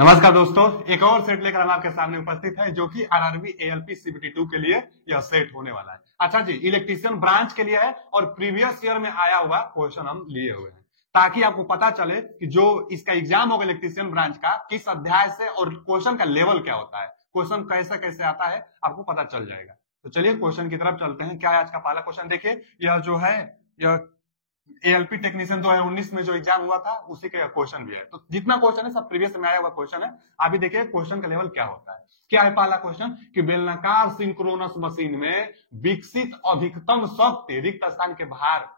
नमस्कार दोस्तों, एक और सेट लेकर हम आपके सामने उपस्थित है जो कि आरआरबी एएलपी सीबीटी 2 के लिए यह सेट होने वाला है। अच्छा जी, इलेक्ट्रीशियन ब्रांच के लिए है और प्रीवियस ईयर में आया हुआ क्वेश्चन हम लिए हुए हैं ताकि आपको पता चले कि जो इसका एग्जाम होगा इलेक्ट्रीशियन ब्रांच का किस अध्याय से और क्वेश्चन का लेवल क्या होता है, क्वेश्चन कैसे कैसे आता है आपको पता चल जाएगा। तो चलिए क्वेश्चन की तरफ चलते हैं। क्या है आज का पहला क्वेश्चन? देखिए, यह जो है यह एएलपी टेक्नीशियन 2019 में जो एग्जाम हुआ था उसी का क्वेश्चन भी है। तो जितना क्वेश्चन है सब प्रीवियस में आया हुआ क्वेश्चन है। अभी देखिए क्वेश्चन का लेवल क्या होता है। क्या है पहला क्वेश्चन कि बेलनाकार सिंक्रोनस मशीन में विकसित अधिकतम शक्ति रिक्त स्थान के भार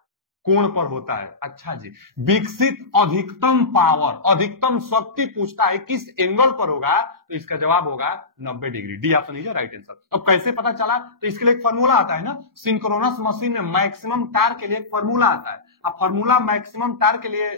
कोण पर होता है। अच्छा जी, विकसित अधिकतम पावर, अधिकतम शक्ति पूछता है किस एंगल पर होगा, तो इसका जवाब होगा 90 degree. D option is right answer. तो कैसे पता चला? तो इसके लिए एक फॉर्मूला आता है ना, सिंक्रोनस मशीन में मैक्सिमम टार्क के लिए एक फॉर्मूला आता है। अब फॉर्मूला मैक्सिमम टार्क के लिए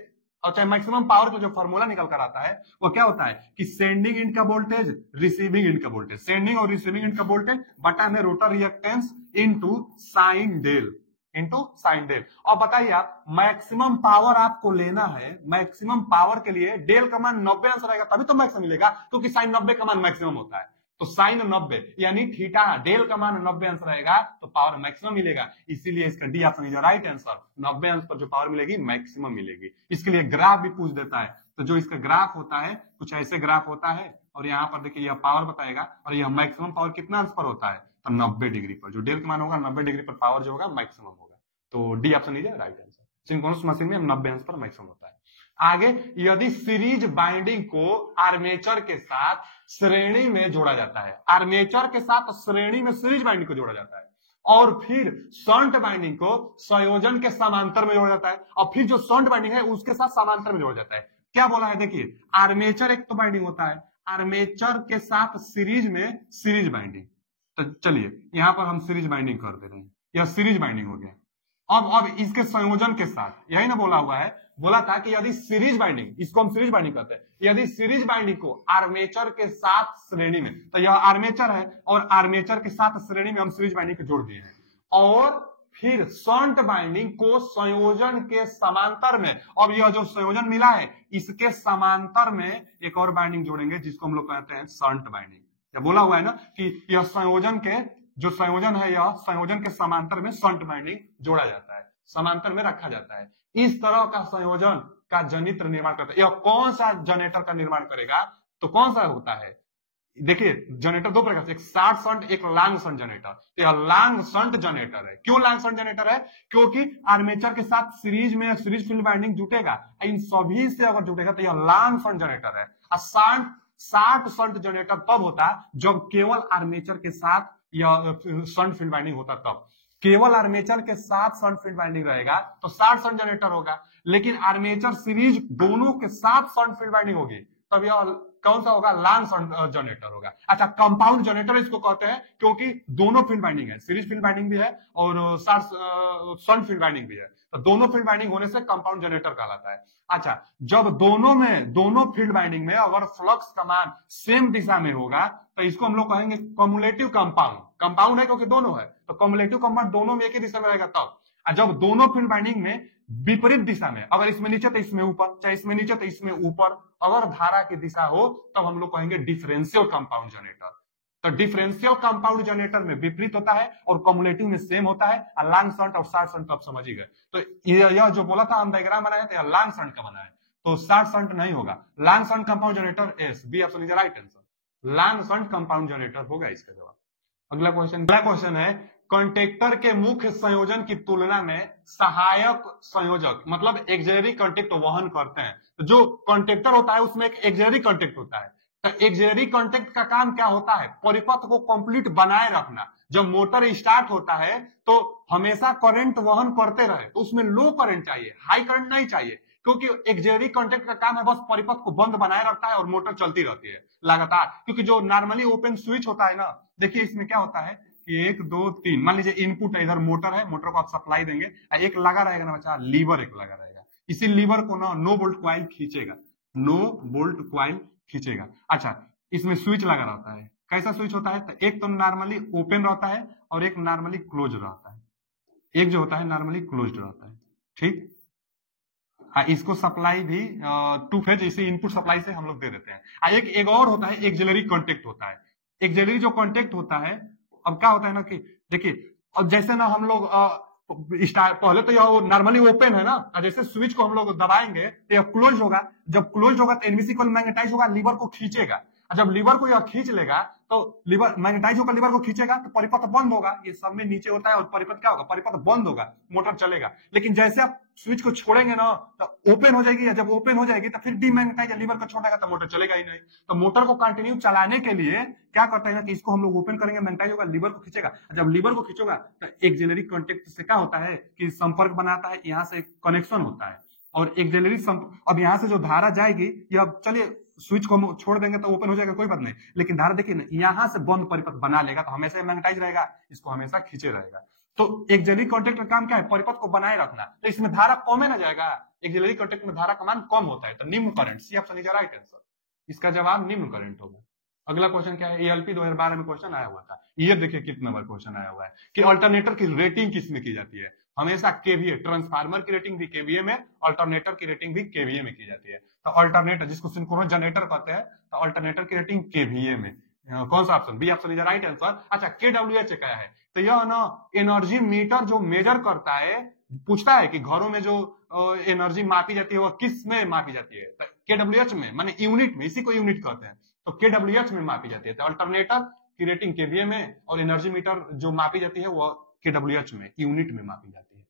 और चाहे मैक्सिमम पावर का जो फॉर्मूला निकल कर आता है वो क्या होता है कि सेंडिंग एंड का वोल्टेज, रिसीविंग एंड का वोल्टेज, सेंडिंग और रिसीविंग एंड का वोल्टेज बटा में rotor reactance into sine del. और बताइए आप, मैक्सिमम पावर आपको लेना है, मैक्सिमम पावर के लिए डेल का मान 90 आंसर आएगा तभी तो मैक्सिमम मिलेगा, क्योंकि साइन 90 का मान मैक्सिमम होता है। तो साइन 90 यानी थीटा डेल का मान 90 आंसर आएगा तो पावर मैक्सिमम मिलेगा। इसीलिए इसका D option is right answer. 90 answer पर जो पावर मिलेगी मैक्सिमम मिलेगी। इसके लिए ग्राफ भी पूछ देता है। तो जो इसका ग्राफ होता है कुछ ऐसे ग्राफ होता है और यहाँ पर देखिए यह पावर बताएगा और यह मैक्सिमम पावर कितना अंश पर होता है, तो 90 डिग्री पर। जो डेल का मान होगा 90 डिग्री पर पावर जो होगा मैक्सिमम होगा। तो D option is right answer. Synchronous machine में 90 अंश पर मैक्सिमम होता है। आगे, यदि सीरीज बाइंडिंग को आर्मेचर के साथ श्रेणी में जोड़ा जाता है, आर्मेचर के साथ श्रेणी में सीरीज बाइंडिंग को जोड़ा जाता है और फिर शंट बाइंडिंग को संयोजन के समांतर में जोड़ा जाता है और फिर जो शंट बाइंडिंग है उसके साथ समांतर में जोड़ा जाता है। क्या बोला है? देखिए, आर्मेचर एक तो बाइंडिंग होता है, आर्मेचर के साथ सीरीज में सीरीज बाइंडिंग। तो चलिए यहां पर हम सीरीज बाइंडिंग कर दे रहे हैं, यह सीरीज बाइंडिंग हो गया। अब इसके संयोजन के साथ, यही ना बोला हुआ है, बोला था कि यदि सीरीज बाइंडिंग, इसको हम सीरीज बाइंडिंग कहते हैं, यदि सीरीज बाइंडिंग को आर्मेचर के साथ श्रेणी में, तो यह आर्मेचर है और आर्मेचर के साथ श्रेणी में हम सीरीज बाइंडिंग को जोड़ दिए हैं और फिर शंट बाइंडिंग को संयोजन के समांतर में, अब यह जो संयोजन मिला है इसके समांतर में एक और बाइंडिंग जोड़ेंगे जिसको हम लोग कहते हैं शंट बाइंडिंग। क्या बोला हुआ है ना कि यह संयोजन के जो संयोजन है यह संयोजन के समांतर में शंट बाइंडिंग जोड़ा जाता है, समांतर में रखा जाता है। इस तरह का संयोजन का जनित्र निर्माण करता है। यह कौन सा जनरेटर का निर्माण करेगा? तो कौन सा होता है? देखिए, जनरेटर दो प्रकार से, एक शॉर्ट शंट, एक लॉन्ग शंट जनरेटर। यह लॉन्ग शंट जनरेटर है। क्यों लॉन्ग शंट जनरेटर है? क्योंकि आर्मेचर के साथ सीरीज में सीरीज फील्ड बाइंडिंग जुटेगा, इन सभी से अगर जुटेगा तो यह लॉन्ग शंट जनरेटर है। शॉर्ट शंट जनरेटर तब होता है जब केवल आर्मेचर के साथ यह शंट फील्ड बाइंडिंग होता, तब केवल आर्मेचर के साथ शंट फील्ड बाइंडिंग रहेगा तो शॉर्ट शंट जनरेटर होगा। लेकिन आर्मेचर सीरीज दोनों के साथ शंट फील्ड बाइंडिंग होगी तब यह कौन सा होगा? लॉन्ग शंट जनरेटर होगा। अच्छा, कंपाउंड जनरेटर इसको कहते हैं क्योंकि दोनों फील्ड बाइंडिंग है, सीरीज फील्ड बाइंडिंग भी है और शंट फील्ड बाइंडिंग भी है, तो दोनों फील्ड बाइंडिंग होने से कंपाउंड जनरेटर कहलाता है। अच्छा, जब दोनों फील्ड बाइंडिंग में अगर फ्लक्स का मान सेम दिशा में होगा तो इसको हम लोग कहेंगे कम्युलेटिव कंपाउंड। कंपाउंड है क्योंकि दोनों है, तो कम्युलेटिव कंपाउंड दोनों में एक ही दिशा में रहेगा तब। जब दोनों फील्ड बाइंडिंग में विपरीत दिशा में, अगर इसमें नीचे तो इसमें ऊपर, चाहे इसमें नीचे तो इसमें ऊपर, अगर धारा की दिशा हो तब हम लोग कहेंगे डिफरेंशियल कंपाउंड जनरेटर। तो डिफरेंशियल कंपाउंड जनरेटर में विपरीत होता है और कम्युलेटिव में सेम होता है। लॉन्ग शंट और शॉर्ट शंट तो आप समझ ही गए। तो यह जो बोला था हम डायग्राम बनाए थे, लॉन्ग शंट का बना है, तो शॉर्ट शंट नहीं होगा। Long shunt compound generator as, B option is right answer. Long shunt compound generator होगा इसका जवाब। अगला क्वेश्चन है, कंडक्टर के मुख्य संयोजन की तुलना में सहायक संयोजक मतलब एक्सिलरी कंडक्ट वहन करते हैं। तो जो कंडक्टर होता है उसमें एक एक्सिलरी कंडक्ट होता है। तो एक्सिलरी कंडक्ट का काम क्या होता है? परिपथ को कंप्लीट बनाए रखना। जब मोटर स्टार्ट होता है तो हमेशा करंट वहन करते रहे, तो उसमें लो करंट चाहिए, हाई करंट नहीं चाहिए, क्योंकि एक्सिलरी कंडक्ट का काम है बस परिपथ को बंद बनाए रखता है और मोटर चलती रहती है लगातार। क्योंकि जो नॉर्मली ओपन स्विच होता है ना, देखिए इसमें क्या होता है कि 1 2 3, मान लीजिए इनपुट है, इधर मोटर है, मोटर को आप सप्लाई देंगे, एक लगा रहेगा ना बच्चा, लीवर एक लगा रहेगा। इसी लीवर को ना नो बोल्ट क्वाइल खींचेगा, नो बोल्ट क्वाइल खींचेगा। अच्छा, इसमें स्विच लगा रहता है। कैसा स्विच होता है? तो एक तो नॉर्मली ओपन रहता है और एक नॉर्मली क्लोज रहता है। एक जो होता है नॉर्मली क्लोज रहता है, ठीक। इसको सप्लाई भी टू फेज इसे इनपुट सप्लाई से हम लोग दे देते हैं। एक और होता है एक्सिलरी कांटेक्ट होता है। एक्सिलरी जो कांटेक्ट होता है, अब क्या होता है ना कि देखिए, अब जैसे ना हम लोग पहले तो यह नॉर्मली ओपन है ना, जैसे स्विच को हम लोग दबाएंगे तो यह क्लोज होगा। जब क्लोज होगा तो एनवीसी को मैग्नेटाइज होगा, लीवर को खींचेगा। जब लीवर को यह खींच लेगा तो लीवर मैग्नेटाइज होकर लीवर को खींचेगा तो परिपथ बंद होगा। ये सब में नीचे होता है और परिपथ क्या होगा, परिपथ बंद होगा, मोटर चलेगा। लेकिन जैसे आप स्विच को छोड़ेंगे ना तो ओपन हो जाएगी, जब ओपन हो जाएगी तो फिर डीमैग्नेटाइज लीवर को छोड़ेगा तो मोटर चलेगा ही नहीं। तो मोटर को कंटिन्यू चलाने के लिए क्या करते हैं कि इसको हम लोग ओपन करेंगे, मैग्नेटाइज होगा, लीवर को खींचेगा। जब लीवर को खींचोगा तो एक्सिलरी कांटेक्ट से क्या होता है कि संपर्क बनाता है, यहाँ से कनेक्शन होता है और एक्सिलरी अब यहाँ से जो धारा जाएगी, यह चलिए स्विच को हम छोड़ देंगे तो ओपन हो जाएगा, कोई बात नहीं। लेकिन धारा देखिए ना, यहाँ से बंद परिपथ बना लेगा तो हमेशा मैग्नेटाइज रहेगा, इसको हमेशा खींचे रहेगा। तो एक्सिलरी कांटेक्ट का काम क्या है, परिपथ को बनाए रखना। तो इसमें धारा कम है ना जाएगा, एक्सिलरी कांटेक्ट में धारा का मान कम होता है। तो निम्न current, C option is right answer, इसका जवाब निम्न करंट होगा। अगला क्वेश्चन क्या है, एएलपी 2012 में क्वेश्चन आया हुआ था। ये देखिए कितना बार क्वेश्चन आया हुआ है कि अल्टरनेटर की रेटिंग किसमें की जाती है। हमेशा केवीए, ट्रांसफार्मर की रेटिंग भी केवीए में, अल्टरनेटर की रेटिंग भी केवीए में की जाती है। तो अल्टरनेटर जिसको सिंक्रोनस जनरेटर कहते हैं, तो अल्टरनेटर की रेटिंग केवीए में। कौन सा option, B option is right answer. अच्छा, केडब्ल्यूएच क्या है, तो यह ना एनर्जी मीटर जो मेजर करता है, पूछता है कि घरों में जो एनर्जी मापी जाती है वह किस में मापी जाती है, तो केडब्ल्यूएच में, माने यूनिट में, इसी को यूनिट कहते हैं। तो केडब्ल्यूएच में मापी जाती है। तो अल्टरनेटर की रेटिंग केवीए में और एनर्जी मीटर जो मापी जाती है वह केडब्ल्यूएच में, यूनिट में मापी जाती है।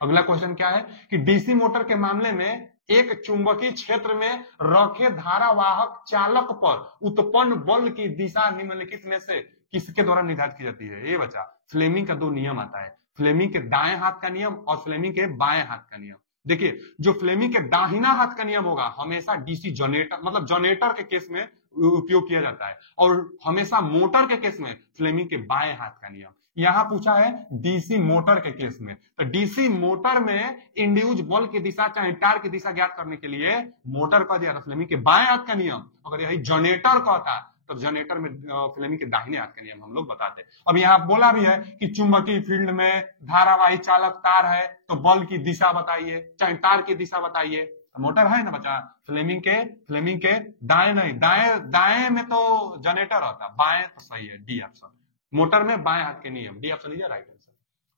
अगला क्वेश्चन क्या है कि डीसी मोटर के मामले में एक चुंबकीय क्षेत्र में रखे धारावाहक चालक पर उत्पन्न बल की दिशा निम्नलिखित में से किसके द्वारा निर्धारित की जाती है। ये बच्चा, फ्लेमिंग का दो नियम आता है, फ्लेमिंग के दाएं हाथ का नियम और फ्लेमिंग के बाएं हाथ का नियम। देखिए, जो फ्लेमिंग के दाहिना हाथ का नियम होगा हमेशा डीसी जनरेटर, मतलब जनरेटर के केस में उपयोग किया जाता है, और हमेशा मोटर के केस में फ्लेमिंग के बाएं हाथ का नियम। यहां पूछा है डीसी मोटर के केस में, तो डीसी मोटर में इंड्यूज बल की दिशा चाहे टार की दिशा ज्ञात करने के लिए मोटर का दिया था फ्लेमिंग के बाएं हाथ का नियम। अगर यही जनरेटर का था तो जनरेटर में फ्लेमिंग के दाहिने हाथ का नियम हम लोग बताते। अब यहाँ बोला भी है कि चुंबकीय फील्ड में धारावाही चालक तार है तो बल की दिशा बताइए, चाहे तार की दिशा बताइए। मोटर है ना बच्चा, फ्लेमिंग के दाएं नहीं, दाएं में तो जनरेटर होता, बाएं तो सही है, डी ऑप्शन। मोटर में बाएं हाथ के नियम, D option is right answer.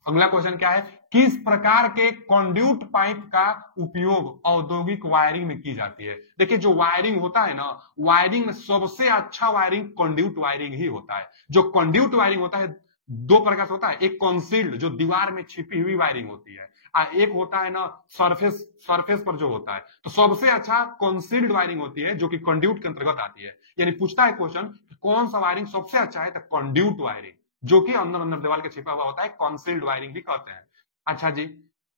अगला क्वेश्चन क्या है, किस प्रकार के कंड्यूट पाइप का उपयोग औद्योगिक वायरिंग में की जाती है। देखिए, जो वायरिंग होता है ना, वायरिंग में सबसे अच्छा वायरिंग कंड्यूट वायरिंग ही होता है। जो कंड्यूट वायरिंग होता है दो प्रकार से होता है, एक कॉन्सील्ड जो दीवार में छिपी हुई वायरिंग होती है, एक होता है ना सरफेस पर जो होता है। तो सबसे अच्छा कॉन्सील्ड वायरिंग होती है जो कि कंड्यूट के अंतर्गत आती है। यानी पूछता है क्वेश्चन कौन सा वायरिंग सबसे अच्छा है, तो कंड्यूट वायरिंग जो कि अंदर दीवार के छिपा हुआ होता है, कॉन्सील्ड वायरिंग भी कहते हैं। अच्छा जी,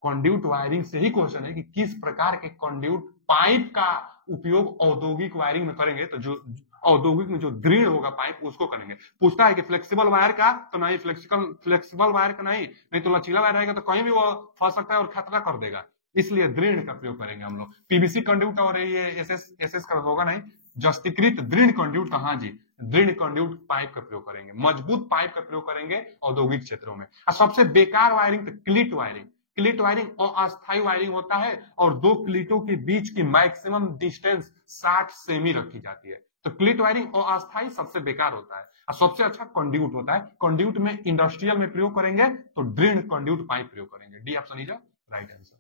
कंड्यूट वायरिंग से ही क्वेश्चन है कि किस प्रकार के कंड्यूट पाइप का उपयोग औद्योगिक वायरिंग में करेंगे, तो जो औद्योगिक में जो दृढ़ होगा पाइप उसको करेंगे। पूछता है कि फ्लेक्सिबल वायर का, तो नहीं, फ्लेक्सिबल वायर का नहीं तो लचीला वायर रहेगा तो कहीं भी वो फंस सकता है और खतरा कर देगा, इसलिए दृढ़ का प्रयोग करेंगे हम लोग। पीवीसी कंड्यूट और ये एसएस का होगा नहीं, जस्तीकृत दृढ़ कंड्यूट, हाँ जी, दृढ़ कंड्यूट पाइप का प्रयोग करेंगे, मजबूत पाइप का प्रयोग करेंगे औद्योगिक क्षेत्रों में। और सबसे बेकार वायरिंग तो क्लिट वायरिंग। क्लिट वायरिंग अस्थायी वायरिंग होता है और दो क्लिटों के बीच की मैक्सिमम डिस्टेंस 60 सेमी रखी जाती है। तो क्लिट वायरिंग अस्थायी सबसे बेकार होता है और सबसे अच्छा कंड्यूट होता है। कंड्यूट में इंडस्ट्रियल में प्रयोग करेंगे तो दृढ़ कंड्यूट पाइप प्रयोग करेंगे, D option is right answer.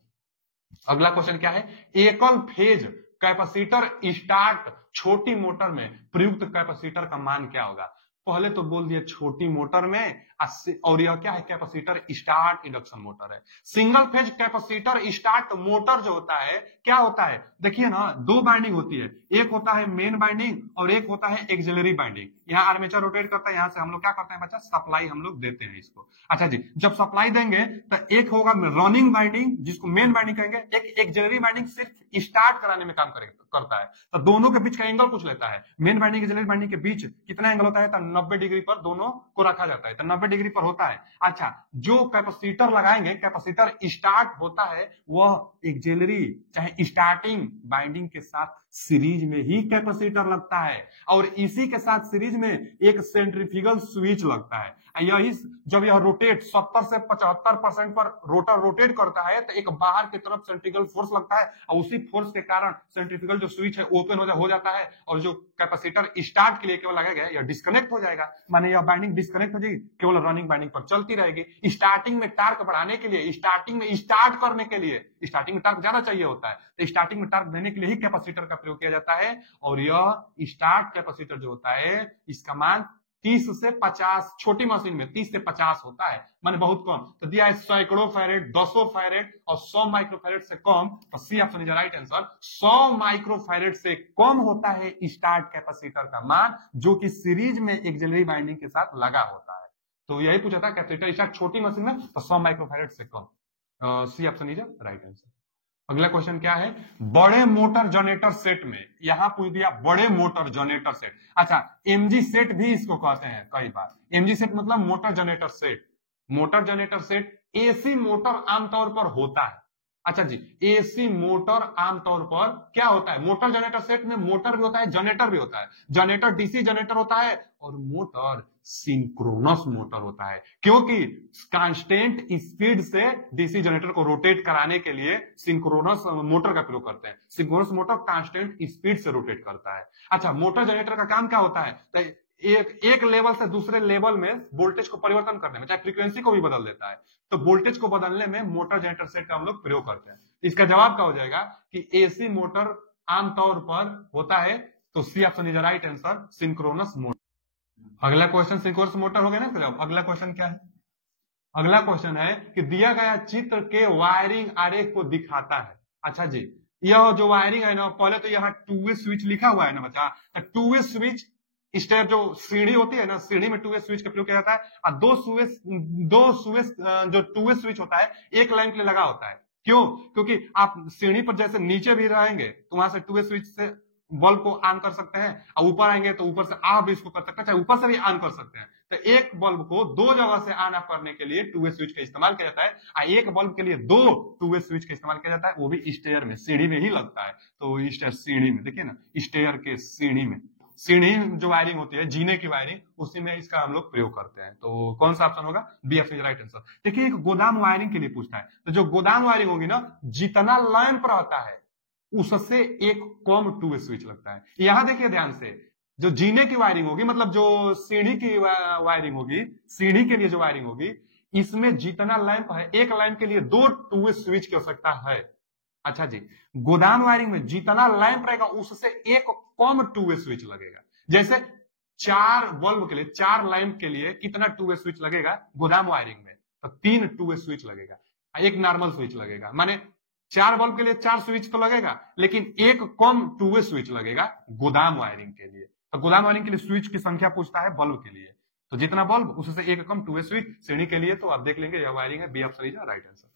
अगला क्वेश्चन क्या है, एकल फेज कैपेसिटर स्टार्ट छोटी मोटर में प्रयुक्त कैपेसिटर का मान क्या होगा। पहले तो बोल दिया छोटी मोटर में, और यह क्या है, कैपेसिटर स्टार्ट इंडक्शन मोटर है। Single phase capacitor start motor जो होता है क्या होता है, देखिए ना, दो बाइंडिंग होती है, एक होता है मेन बाइंडिंग और एक होता है एक्सिलरी बाइंडिंग। यहाँ आर्मेचर रोटेट करता है, यहाँ से हम लोग क्या करते हैं बच्चा, सप्लाई हम लोग देते हैं इसको। अच्छा जी, जब सप्लाई देंगे तो एक होगा रनिंग बाइंडिंग जिसको मेन बाइंडिंग कहेंगे, एक एक्सिलरी बाइंडिंग सिर्फ स्टार्ट कराने में काम करता है। तो दोनों के बीच का एंगल पूछ लेता है, मेन बाइंडिंग एक्सिलरी बाइंडिंग के बीच कितना एंगल होता है, तो 90 डिग्री पर दोनों को रखा जाता है, तो 90 डिग्री पर होता है। अच्छा, जो कैपेसिटर लगाएंगे, कैपेसिटर स्टार्ट होता है वह एक्सिलरी चाहे स्टार्टिंग बाइंडिंग के साथ सीरीज में ही कैपेसिटर लगता है, और इसी के साथ सीरीज में एक सेंट्रीफ्यूगल स्विच लगता है। यही जब यह रोटेट 70 से 75% पर रोटर रोटेट करता है तो एक बाहर की तरफ सेंट्रीफ्यूगल फोर्स लगता है, और उसी फोर्स के कारण सेंट्रीफ्यूगल जो स्विच है ओपन हो जाता है, और जो कैपेसिटर स्टार्ट के लिए केवल लगेगा या डिस्कनेक्ट हो जाएगा, माने यह बाइंडिंग डिस्कनेक्ट हो जाएगी, केवल रनिंग बाइंडिंग पर चलती रहेगी। स्टार्टिंग में टार्क बढ़ाने के लिए, स्टार्टिंग में स्टार्ट करने के लिए, स्टार्टिंग में टार्क ज्यादा चाहिए होता है, तो स्टार्टिंग में टार्क देने के लिए ही कैपेसिटर का प्रयोग किया जाता है। और यह स्टार्ट कैपेसिटर जो होता है इसका मान 30 से 50, छोटी मशीन में 30 से 50 होता है, माने बहुत कम। तो दिया है सैकड़ों फैरेड, 100 फैरेड और 100 माइक्रोफैरेड से कम, तो C option is right answer. 100 microfarad से कम होता है स्टार्ट कैपेसिटर का मान, जो कि सीरीज में एक्सिलरी बाइंडिंग के साथ लगा होता है। तो यही पूछा था कैपेसिटर स्टार्ट छोटी मशीन में तो 100 माइक्रोफैरेड से कम। C option is right answer. अगला क्वेश्चन क्या है, बड़े मोटर जनरेटर सेट में, यहां पूछ दिया बड़े मोटर जनरेटर सेट। अच्छा, एमजी सेट भी इसको कहते हैं कई बार। एमजी सेट मतलब motor generator set. Motor generator set AC motor आमतौर पर होता है। अच्छा जी, एसी मोटर आमतौर पर क्या होता है, मोटर जनरेटर सेट में मोटर भी होता है, जनरेटर भी होता है। जनरेटर डीसी जनरेटर होता है और मोटर सिंक्रोनस मोटर होता है, क्योंकि कांस्टेंट स्पीड से डीसी जनरेटर को रोटेट कराने के लिए सिंक्रोनस मोटर का प्रयोग करते हैं। सिंक्रोनस मोटर कांस्टेंट स्पीड से रोटेट करता है। अच्छा, मोटर जनरेटर का काम क्या होता है, तो एक लेवल से दूसरे लेवल में वोल्टेज को परिवर्तन करने में, चाहे फ्रीक्वेंसी को भी बदल देता है, तो वोल्टेज को बदलने में मोटर जनरेटर सेट का हम लोग प्रयोग करते हैं। इसका जवाब क्या हो जाएगा कि एसी मोटर आमतौर पर होता है, तो C option is right answer, synchronous motor. अगला क्वेश्चन सिंक्रोनस मोटर हो गया ना। तो अगला क्वेश्चन क्या है, अगला क्वेश्चन है कि दिया गया चित्र के वायरिंग आरेख को दिखाता है। अच्छा जी, यह जो वायरिंग है ना, पहले तो यहाँ 2 वे स्विच लिखा हुआ है ना बच्चा, 2 वे स्विच स्टेप जो सीढ़ी होती है ना, सीढ़ी में 2 वे स्विच का प्रयोग किया जाता है, और दो स्विच जो 2 वे स्विच होता है एक लाइन के लिए लगा होता है। क्यों, क्योंकि आप सीढ़ी पर जैसे नीचे भी रहेंगे तो वहां से 2 वे स्विच से बल्ब को ऑन कर सकते हैं, और ऊपर आएंगे तो ऊपर से आप भी इसको कर सकते हैं, चाहे ऊपर से भी ऑन कर सकते हैं। तो एक बल्ब को दो जगह से ऑन ऑफ करने के लिए 2 वे स्विच का इस्तेमाल किया जाता है, और एक बल्ब के लिए 2 वे स्विच का इस्तेमाल किया जाता है, वो भी स्टेयर में, सीढ़ी में ही लगता है। तो स्टेयर सीढ़ी में, देखिए ना, स्टेयर के सीढ़ी में, सीढ़ी जो वायरिंग होती है, जीने की वायरिंग, उसी में इसका हम लोग प्रयोग करते हैं। तो कौन सा ऑप्शन होगा, बी ऑप्शन राइट आंसर। देखिए, एक गोदाम वायरिंग के लिए पूछता है, तो जो गोदाम वायरिंग होगी ना, जितना लाइन पर आता है उससे एक कम 2 वे स्विच लगता है। यहां देखिए ध्यान से, जो जीने की वायरिंग होगी, मतलब जो सीढ़ी की वायरिंग होगी, सीढ़ी के लिए जो वायरिंग होगी, इसमें जितना लैंप है, एक लैंप के लिए 2 वे स्विच की आवश्यकता है। अच्छा जी, गोदाम वायरिंग में जितना लैंप रहेगा उससे एक कम 2 वे स्विच लगेगा। जैसे 4 बल्ब के लिए, 4 लैंप के लिए कितना 2 वे स्विच लगेगा गोदाम वायरिंग में, तो 3 2 वे स्विच लगेगा, एक नॉर्मल स्विच लगेगा। माने 4 बल्ब के लिए 4 स्विच तो लगेगा, लेकिन एक कम 2 वे स्विच लगेगा गोदाम वायरिंग के लिए। तो गोदाम वायरिंग के लिए स्विच की संख्या पूछता है बल्ब के लिए, तो जितना बल्ब उससे एक कम 2 वे स्विच। श्रेणी के लिए तो आप देख लेंगे यह वायरिंग है, B option is right answer.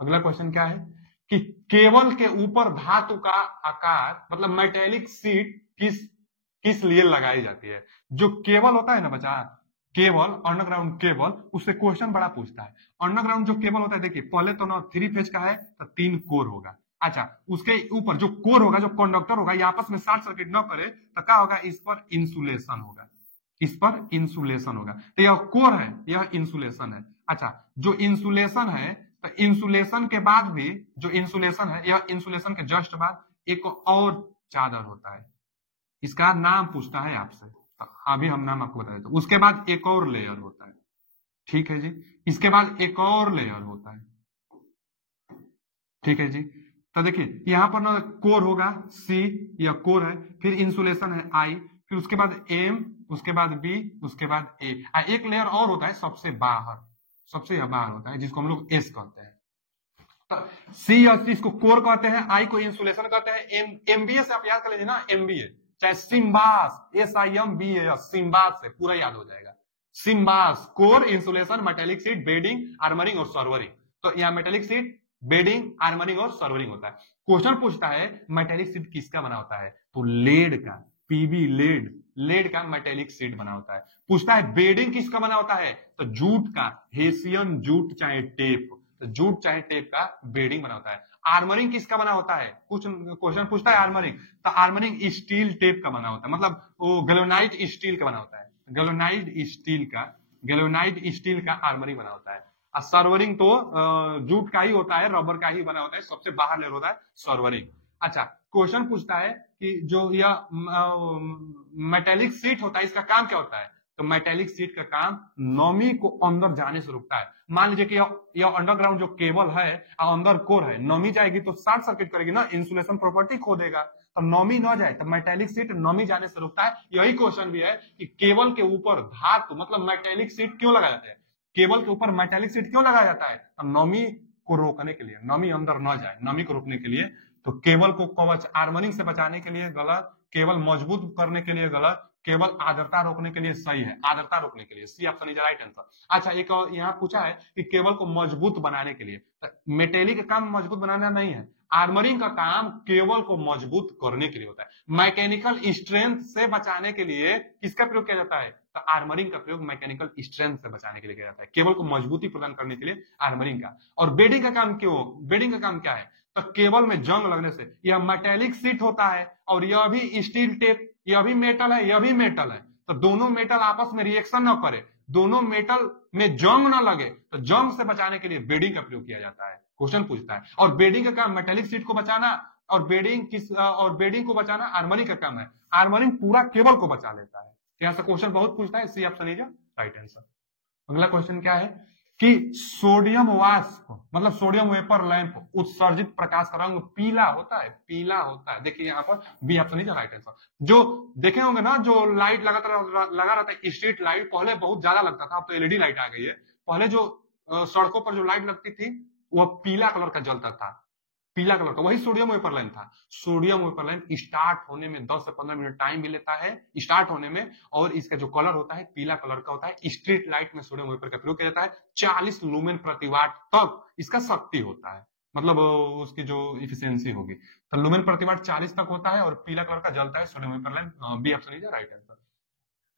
अगला क्वेश्चन क्या है कि केबल के ऊपर धातु का आकार, मतलब मेटेलिक सीट किस लिए लगाई जाती है। जो केबल होता है ना बच्चा, केबल, अंडरग्राउंड केबल, उससे क्वेश्चन बड़ा पूछता है। अंडरग्राउंड जो केबल होता है, देखिए पहले तो ना 3 फेज का है तो 3 कोर होगा। अच्छा, उसके ऊपर जो कोर होगा, जो कंडक्टर होगा, ये आपस में शॉर्ट सर्किट न करे तो क्या होगा, इस पर इंसुलेशन होगा, इस पर इंसुलेशन होगा। तो यह कोर है, यह इंसुलेशन है। अच्छा, जो इंसुलेशन है, तो इंसुलेशन के बाद भी, जो इंसुलेशन है, यह इंसुलेशन के जस्ट बाद एक और चादर होता है, इसका नाम पूछता है आपसे, तो अभी हम नाम आपको बता देते हैं। उसके बाद एक और लेयर होता है, ठीक है जी, इसके बाद एक और लेयर होता है, ठीक है जी। तो देखिए यहां पर ना कोर होगा सी, या कोर है, फिर इंसुलेशन है आई, फिर उसके बाद एम, उसके बाद बी, उसके बाद ए। एक लेयर और होता है सबसे बाहर, सबसे बाहर होता है, जिसको हम लोग एस कहते हैं। तो सी और सी इसको कोर कहते हैं, आई को इंसुलेशन कहते हैं। एमबीए से आप याद कर लीजिए ना, एमबीए चाहे सिम्बास, SIMBAS, सिम्बास से पूरा याद हो जाएगा। सिम्बास, core, insulation, metallic sheath, bedding, armouring और सर्वरिंग। तो यहाँ मेटेलिक सीट, बेडिंग, आर्मरिंग और सर्वरिंग होता है। क्वेश्चन पूछता है मेटेलिक सीट किसका बना होता है, तो लेड का, पीबी लेड, लेड का मेटेलिक सीट बना होता है। पूछता है बेडिंग किसका बना होता है, तो जूट का, हेसियन जूट चाहे टेप, तो जूट चाहे टेप का बेडिंग बना होता है। आर्मरिंग किसका बना होता है, कुछ क्वेश्चन पूछता है आर्मरिंग, तो आर्मरिंग स्टील टेप का बना होता है, मतलब वो गैल्वेनाइज्ड स्टील का बना होता है, गैल्वेनाइज्ड स्टील का आर्मरिंग बना होता है। और सर्वरिंग तो जूट का ही होता है, रबर का ही बना होता है, सबसे बाहर लेयर होता है सर्वरिंग। अच्छा, क्वेश्चन पूछता है कि जो यह मेटेलिक सीट होता है इसका काम क्या होता है, तो मेटेलिक सीट का काम नमी को अंदर जाने से रुकता है। मान लीजिए कि यह अंडरग्राउंड जो केबल है और अंदर कोर है, नमी जाएगी तो शॉर्ट सर्किट करेगी ना, इंसुलेशन प्रॉपर्टी खो देगा, तो नमी न जाए तो मेटेलिक सीट नमी जाने से रुकता है। यही क्वेश्चन भी है कि केबल के ऊपर धातु मतलब मेटेलिक सीट क्यों लगाया जाता है, केबल के ऊपर मेटेलिक सीट क्यों लगाया जाता है, तो नमी को रोकने के लिए, नमी अंदर न जाए, नमी को रोकने के लिए। तो केबल को कवच आर्मरिंग से बचाने के लिए गलत, केबल मजबूत करने के लिए गलत, केवल आर्द्रता रोकने के लिए सही है, आर्द्रता रोकने के लिए C option is right answer. अच्छा, एक और यहाँ पूछा है कि केबल को मजबूत बनाने के लिए, मेटेलिक का काम मजबूत बनाना नहीं है, आर्मरिंग का काम केबल को मजबूत करने के लिए होता है। मैकेनिकल स्ट्रेंथ से बचाने के लिए किसका प्रयोग किया जाता है, तो आर्मरिंग का प्रयोग मैकेनिकल स्ट्रेंथ से बचाने के लिए किया जाता है, केबल को मजबूती प्रदान करने के लिए आर्मरिंग का। और बेडिंग का काम क्यों, बेडिंग का काम क्या है, तो केबल में जंग लगने से, यह मेटेलिक सीट होता है और यह भी स्टील टेप, यह भी मेटल है, यह भी मेटल है, तो दोनों मेटल आपस में रिएक्शन न करे, दोनों मेटल में जंग न लगे, तो जंग से बचाने के लिए बेडिंग का प्रयोग किया जाता है, क्वेश्चन पूछता है। और बेडिंग का काम मेटेलिक सीट को बचाना, और बेडिंग को बचाना आर्मरिंग का काम है, आर्मरिंग पूरा केबल को बचा लेता है। यहां से क्वेश्चन बहुत पूछता है, C option is right answer. अगला क्वेश्चन क्या है कि सोडियम वाष्प मतलब सोडियम वेपर लैंप उत्सर्जित प्रकाश का रंग पीला होता है, पीला होता है। देखिए यहाँ पर B option is right answer. जो देखे होंगे ना, जो लाइट लगा रहता है स्ट्रीट लाइट, पहले बहुत ज्यादा लगता था, अब तो एलईडी लाइट आ गई है। पहले जो सड़कों पर जो लाइट लगती थी वह पीला कलर का जलता था, पीला कलर का, वही सोडियम वेपर लाइन था। सोडियम वेपर लाइन स्टार्ट होने में 10 से 15 मिनट टाइम भी लेता है स्टार्ट होने में, और इसका जो कलर होता है पीला कलर का होता है। स्ट्रीट लाइट में सोडियम वेपर का प्रयोग किया जाता है। 40 लूमेन प्रति वाट तक इसका शक्ति होता है, मतलब उसकी जो इफिशियंसी होगी, तो लूमेन प्रति वाट 40 तक होता है और पीला कलर का जलता है sodium vapour line. B option is right answer.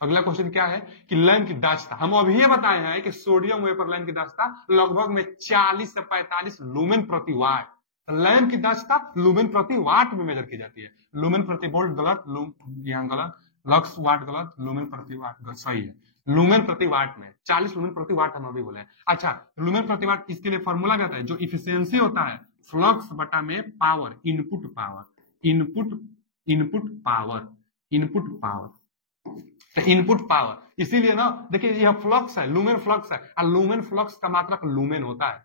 अगला क्वेश्चन क्या है कि लैंप की दक्षता, हम अभी ये बताए हैं कि सोडियम वेपर लैंप की दक्षता लगभग में 40 से 45 लूमेन प्रति वाट। लैंप की दक्षता लूमेन प्रति वाट में मेजर की जाती है, लूमेन प्रति वोल्ट गलत, यहाँ गलत, लक्स वाट गलत, लूमेन प्रति वाट सही है, लूमेन प्रति वाट में 40 लूमेन प्रति वाट हम अभी बोले। अच्छा, लूमेन प्रति वाट, इसके लिए फॉर्मूला क्या होता है, जो इफिशियंसी होता है फ्लक्स बटा में power, input power, input power. इसीलिए ना देखिए यह फ्लक्स है, लूमेन फ्लक्स है, और लूमेन फ्लक्स का मात्रक लूमेन होता है,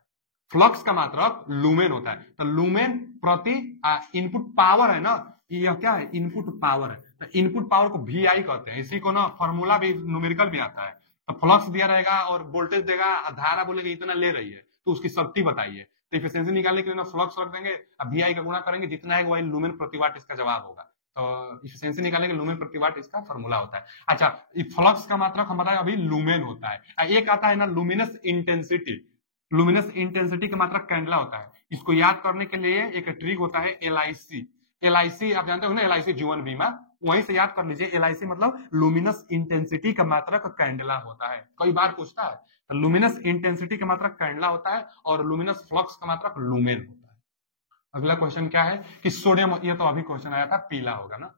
फ्लक्स का मात्रक लूमेन होता है। तो लूमेन प्रति इनपुट पावर है ना, यह क्या है, इनपुट पावर है। तो इनपुट पावर को VI कहते हैं, इसी को ना फॉर्मूला भी न्यूमेरिकल भी आता है। तो फ्लक्स दिया रहेगा और वोल्टेज देगा, धारा बोलेगा इतना ले रही है, तो उसकी शक्ति बताइए। तो इफिशियंसी निकालने के लिए ना फ्लक्स रख देंगे, अब VI का गुणा करेंगे, जितना है वही लूमेन प्रति वाट इसका जवाब होगा। तो इफिशियंसी निकालने के लूमेन प्रति वाट इसका फॉर्मूला होता है। अच्छा, फ्लक्स का मात्रक हम बताए अभी लूमेन होता है। एक आता है ना लुमिनस इंटेंसिटी, लुमिनस इंटेंसिटी का मात्रक कैंडला होता है। इसको याद करने के लिए एक ट्रिक होता है LIC। LIC आप जानते हो ना, LIC जीवन बीमा, वहीं से याद कर लीजिए। LIC मतलब लुमिनस इंटेंसिटी का मात्रक कैंडला होता है, कई बार पूछता है। तो लुमिनस इंटेंसिटी का मात्रक कैंडला होता है और लुमिनस फ्लक्स का मात्रक लुमेन होता है। अगला क्वेश्चन क्या है कि सोडियम, ये तो अभी क्वेश्चन आया था, पीला होगा ना।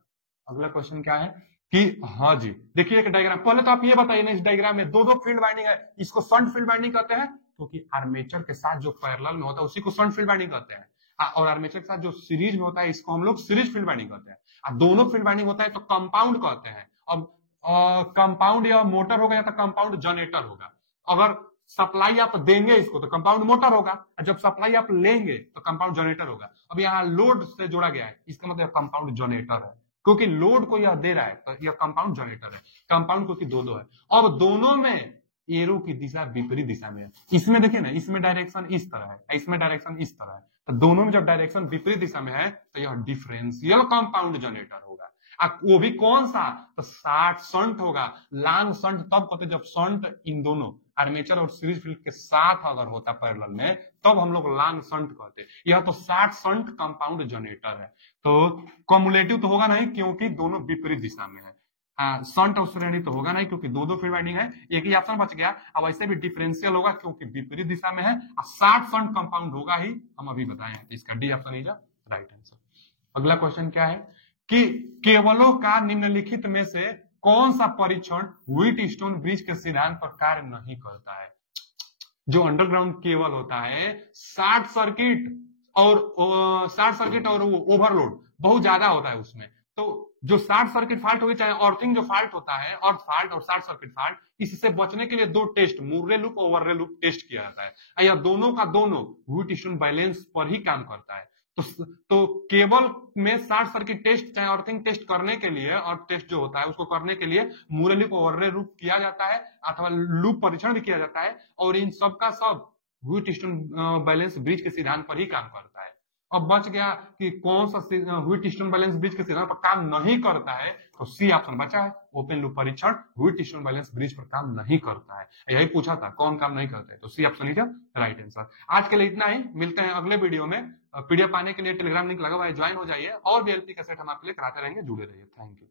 अगला क्वेश्चन क्या है कि हाँ जी, देखिए एक डायग्राम, पहले तो आप ये बताइए ना, इस डायग्राम में दो फील्ड बाइंडिंग है, इसको शंट फील्ड बाइंडिंग कहते हैं क्योंकि आर्मेचर के साथ जो पैरेलल में होता है उसी को शंट फील्ड बाइंडिंग कहते हैं, और आर्मेचर के साथ जो सीरीज में होता है इसको हम लोग सीरीज फील्ड बाइंडिंग कहते हैं। दोनों फील्ड बाइंडिंग होता है तो कंपाउंड कहते हैं। अब कंपाउंड या मोटर होगा या तो कंपाउंड जनरेटर होगा। अगर सप्लाई आप देंगे इसको तो कंपाउंड मोटर होगा, जब सप्लाई आप लेंगे तो कंपाउंड जनरेटर होगा। अब यहाँ लोड से जोड़ा गया है, इसका मतलब कंपाउंड जनरेटर है, क्योंकि लोड को यह दे रहा है तो यह कंपाउंड जनरेटर है। कंपाउंड क्योंकि दो है। अब दोनों में एरो की दिशा विपरीत दिशा में है। इसमें देखिए ना, इसमें डायरेक्शन इस तरह है, इसमें डायरेक्शन इस तरह है, तो दोनों में जब डायरेक्शन विपरीत दिशा में है तो यह डिफरेंशियल कंपाउंड जनरेटर होगा। वो भी कौन सा, तो शंट होगा। लॉन्ग शंट तब कहते जब शंट इन दोनों आर्मेचर और सीरीज फील्ड के साथ अगर होता पैरेलल में, तब हम लोग लॉन्ग शंट कहते। यह तो शंट कंपाउंड जनरेटर है। तो कम्युलेटिव तो होगा नहीं क्योंकि दोनों विपरीत दिशा में है। शंट और श्रेणी तो होगा नहीं क्योंकि दो दो फील्ड वाइंडिंग है, एक ही ऑप्शन बच गया। अब वैसे भी डिफरेंशियल होगा क्योंकि विपरीत दिशा में है, और 60 शंट कंपाउंड होगा ही, हम अभी बताए हैं। इसका D option is right answer. अगला क्वेश्चन क्या है कि केवलों का निम्नलिखित में से कौन सा परीक्षण व्हीटस्टोन ब्रिज के सिद्धांत पर कार्य नहीं करता है? जो अंडरग्राउंड केबल होता है, शॉर्ट सर्किट और वो ओवरलोड बहुत ज्यादा होता है उसमें, तो जो शॉर्ट सर्किट फॉल्ट होगी, चाहे अर्थिंग जो फॉल्ट होता है, और फॉल्ट और शॉर्ट सर्किट फॉल्ट, इससे बचने के लिए दो टेस्ट, मुर्रे लूप और ओवरले लूप टेस्ट किया जाता है। यह दोनों का दोनों व्हीटस्टोन बैलेंस पर ही काम करता है। तो केबल में शॉर्ट सर्किट टेस्ट चाहे अर्थिंग टेस्ट करने के लिए, और टेस्ट जो होता है उसको करने के लिए मुर्रे लूप और ओवरले लूप किया जाता है, अथवा लूप परीक्षण भी किया जाता है, और इन सब का सब व्हीटस्टोन बैलेंस ब्रिज के सिद्धांत पर ही काम करता है। अब बच गया कि कौन सा व्हीटस्टोन बैलेंस ब्रिज के सिद्धांत पर काम नहीं करता है, तो सी ऑप्शन बचा है, ओपन लूप परीक्षण व्हीटस्टोन बैलेंस ब्रिज पर काम नहीं करता है। यही पूछा था कौन काम नहीं करता है, तो C option is right answer. आज के लिए इतना ही, मिलते हैं अगले वीडियो में। पीडीएफ पाने के लिए टेलीग्राम लिंक लगा हुआ है, ज्वाइन हो जाइए, और भी एलपी कैसेट हम आपके लिए कराते रहेंगे, जुड़े रहिए। Thank you.